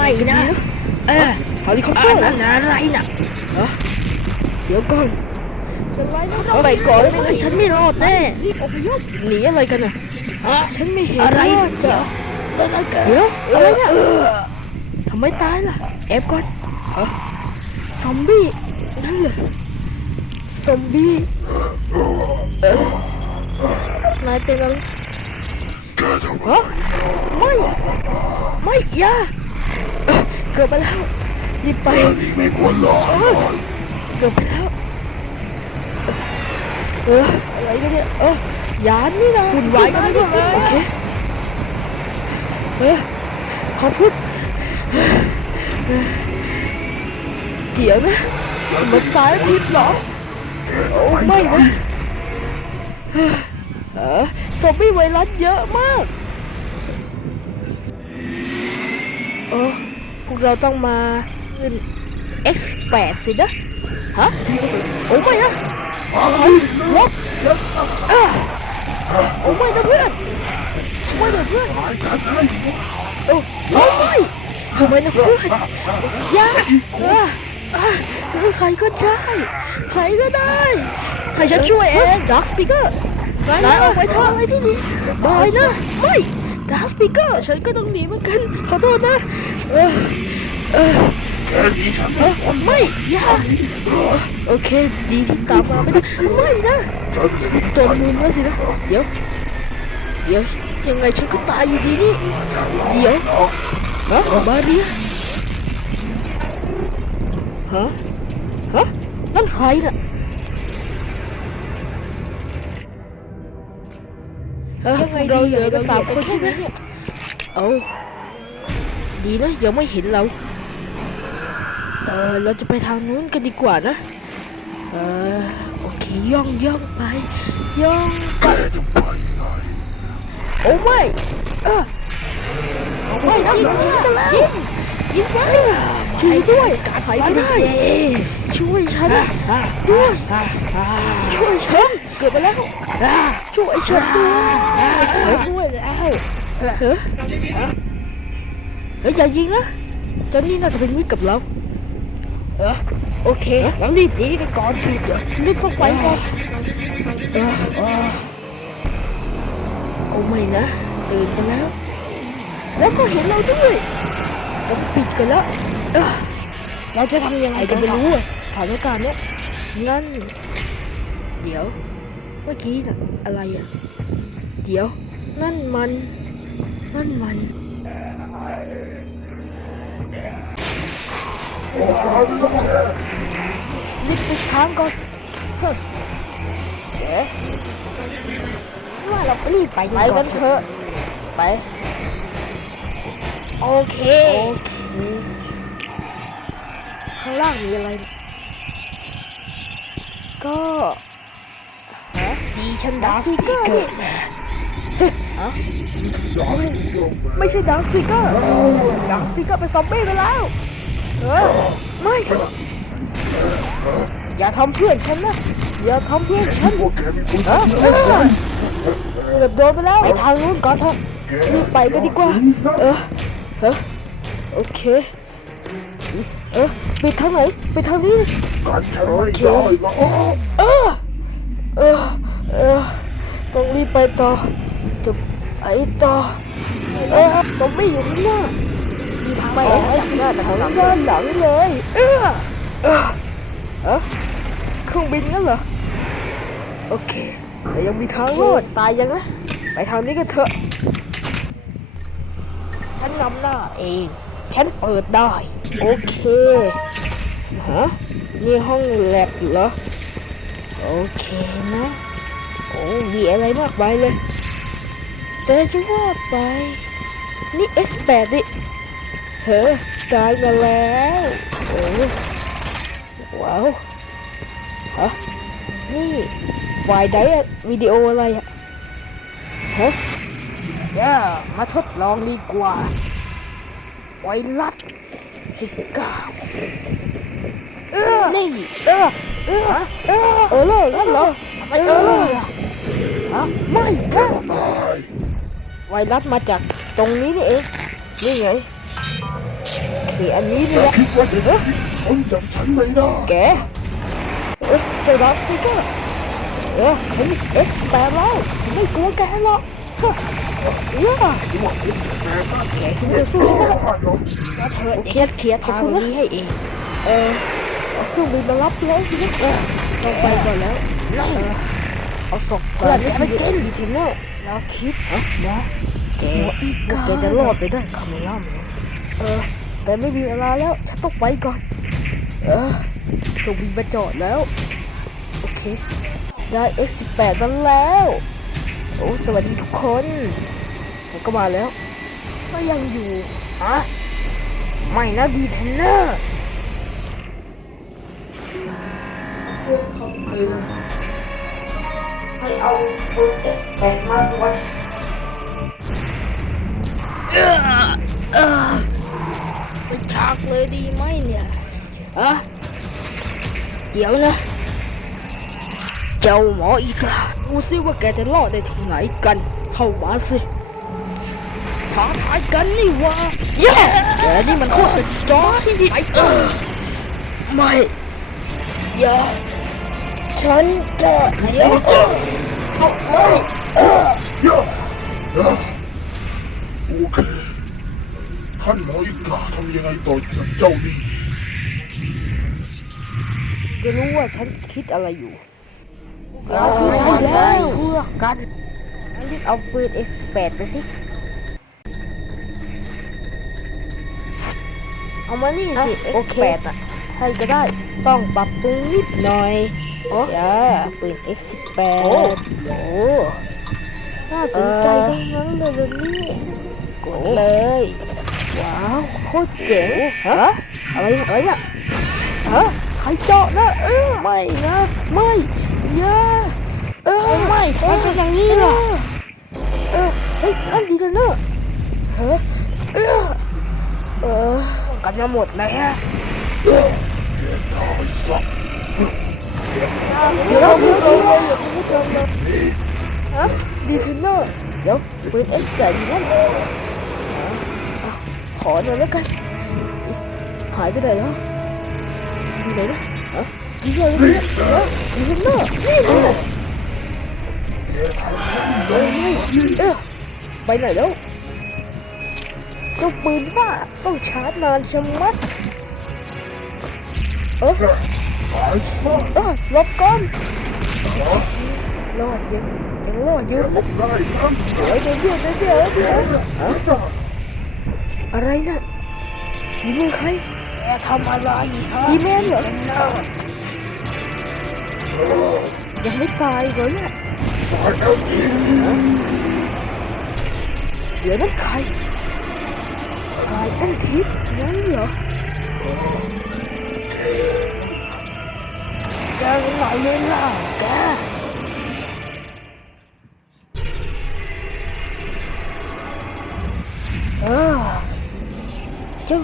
ไม่นะ เออเฮลิคอปเตอร์นั่นอะไรน่ะเดี๋ยวก่อนฉันไล่แล้วเอาไปก่อนไม่งั้นฉันไม่รอดแน่รีบอพยพหนีอะไรกันน่ะฮะฉันไม่เห็นอะไรรอดจ้ะเป็นอะไรกันเดี๋ยวอะไรเนี่ยทำไมตายล่ะแอบก่อนเอ้าซอมบี้นั่นเหรอซอมบี้เออนายเป็นอะไรฮะไม่ไม่อย่าเอ้อเกิดไปแล้วรีบไปไม่ควรรอเออเกือบไปแล้วเอออะไรกันเนี่ยเออยานนี่นะวุ่นวายกันไปหมดเลยโอเคเออขอพูดเดี๋ยวนะมาสายอาทิตย์เหรอโอ้ไม่นะเออซอมบี้ไวรัสเยอะมากเออพ วกเราต้องมาขึ้น X8 สินะฮะโอ้ไม่นะลบอะโอ้ไม่นะเพื่อนไม่นะเพื่อนโอ้โอ้ไม่ทำไมนะเพื่อนอย่าอะอะใครก็ได้ใครก็ได้ให้ฉันช่วยเองดักสปีกเกอร์นายออกไปทางอะไรที่นี่บายนะไม่ ดักสปีกเกอร์ฉันก็ต้องหนีเหมือนกัน ขอโทษนะ เออเออเออไม่อย่าโอเค ดีที่ตามมาไม่ได้ไม่นะจนมุมแล้วสินะ เดี๋ยว เดี๋ยว ยังไงฉันก็ตายอยู่ดีนี่ เดี๋ยวฮะมาเรียฮะ ฮะ นั่นใครน่ะ เอ้ยยังไงเราเหลือกันสามคนใช่ไหมเนี่ยเอาดีนะยังไม่เห็นเรา เออเราจะไปทางนู้นกันดีกว่านะ เออโอเคย่องย่องไป ย่องไปแกจะไปไหนโอ้ไม่เออโอ้ไม่นะยิงยิงกันแล้วยิงยิงไปช่วยด้วยการไฟก็ได้ช่วยฉันด้วยช่วยฉันเกิดไปแล้ว ช่วยฉันด้วยช่วยแล้วเฮ้ยเฮ้ยอย่ายิงนะเจ้านี่น่าจะเป็นมิตรกับเราเออโอเคงั้นรีบหนีกันก่อนสิเดี๋ยวรีบเข้าไปก่อนเออเออโอ้ไม่นะตื่นกันแล้ว แล้วก็เห็นเราด้วยต้องปิดกันแล้วเออเราจะทำยังไงจะไปรู้อะสถานการณ์เนี้ยงั้น เดี๋ยว เมื่อกี้น่ะอะไรอะ เดี๋ยว นั่นมัน นั่นมันรีบไปทางก่อนเฮ้ยเอ๊ะว่าเรารีบไปไปกันเถอะ ไป โอเค โอเค ข้างล่างมีอะไรเนี่ยก็ฮะ ดีฉันดักสปีกเกอร์ฮะไม่ใช่ดักสปีกเกอร์ดักสปีกเกอร์เป็นซอมบี้ไปแล้ว เออ ไม่ อย่าทำเพื่อนฉันนะ อย่าทำเพื่อนฉันพวกแกมีคุณเออเออเกือบโดนไปแล้ว ไปทางนู้นก่อนเถอะรีบไปกันดีกว่า เออ เออ โอเคเออไปทางไหนไปทางนี้กันฉันไม่ได้หรอกเออเออเออต้องรีบไปต่อจะไปต่อเออต้องไม่อยู่ข้างหน้าไปให้สิทางด้านหลังเลยเออเออเออเครื่องบินงั้นเหรอโอเคแต่ยังมีทางรอดตายยังนะไปทางนี้กันเถอะฉันนำหน้าเองฉันเปิดได้โอเคฮะนี่ห้องแลบเหรอโอเคนะ โอ้มีอะไรมากมายเลย แต่จะว่าไป นี่ S8 ดิเฮ้ยตายมาแล้วโอ้ว้าวฮะนี่ไฟล์ไดอะวิดีโออะไรอะฮะเดี๋ยวมาทดลองดีกว่าไวรัสสิบ เออนี่เออเออเออเออเลยงั้นเหรอไมเออเลยอะฮะไม่กันตาไวรัสมาจากตรงนี้นี่เองนี่ไงโอเคอันนี้แกเนี่ยคิดว่าจะได้คนอย่างฉันไม่ได้แกเอ้ยเจ้าดอสติกเกอร์เออฉันเอ็กซ์แปร์แล้วฉันไม่กลัวแกหรอกฮะเออว่าเป็นแกคิดจะสู้ฉันได้ได้หรอกก็เธอเดี๋ยวฉันเคลียร์ทางนี้ให้เองเออ เครื่องบินมารับแล้วสินะเออต้องไปก่อนแล้วเออเอาศพเพื่อนไปกินดีเทนเนอร์แล้วคิดอะนะแกแกจะรอดไปได้คาเมล่าไหมเออ แต่ไม่มีเวลาแล้วฉันต้องไปก่อน เออเครื่องบินมาจอดแล้ว โอเค ได้ S18 มาแล้วโอ้สวัสดีทุกคนผมก็มาแล้ว ก็ยังอยู่ฮะไม่นะดีเทนเนอร์ ให้เอาปืน S8 มาไว้เออเออไปฉากเลยดีไหมเนี่ยอะเดี๋ยวนะ เจ้าหมออีกาดูสิว่าแกจะรอดได้ถึงไหนกัน เข้ามาสิท้าทายกันนี่วะเย้แกนี่มันโคตรจะจอที่ดีไอ้เออไม่อย่า ฉันจะเดี๋ยวเออเอาไม่เออเยอะนะโอเคท่านหมออิกาทำยังไงต่อจากเจ้านี่จะรู้ว่าฉันคิดอะไรอยู่เราใช่แล้วเพื่อกันงั้นรีบเอาปืน X8 ไปสิ เอามานี่สิ X8 อะ ใครก็ได้ต้องปรับปรุงนิดหน่อยโอ้ยปืน X18 โอ้โหน่าสนใจทั้งนั้นเลยวันนี้กดเลย ว้าวโคตรเจ๋งฮะอะไรอะไรเนี่ยฮะใครเจาะนะเออไม่นะไม่อย่าเออไม่ทำไมเป็นอย่างนี้ล่ะเออเฮ้ยนั่นดีเนอร์เฮ้ยเออเออกันมาหมดเลยฮะแกตายซะเดี๋ยวเราพูดเลยอย่าพูดเลยฮะดีเทนเนอร์เดี๋ยวปืนเอ็กซ์แต่ดีนั่นอะขอหน่อยแล้วกันหายไปไหนแล้วอยู่ไหนนะฮะ ดีเทนเนอร์ฮะดีเทนเนอร์นี่เลยแกทำฉันเอ้ยไม่เเจ้าปืนบ้าต้องชาร์จนานชะมัดเออตายซะเออหลบก่อนรอดยังยังรอดอยู่แกลบได้ทั้งเดี๋ยวเดี๋ยวเดี๋ยวเดี๋ยวเดี๋ยวเดี๋ยวฮะจ้าอะไรน่ะทีมือใครแกทำอะไรฮะทีแมนเหรอยังไม่ตายเลยเนี่ยตายแล้วนี่เดี๋ยวนั่นใครสายแอนทิสนั่นเหรอ แกเป็นไหนเลยล่ะแกเออเจ้า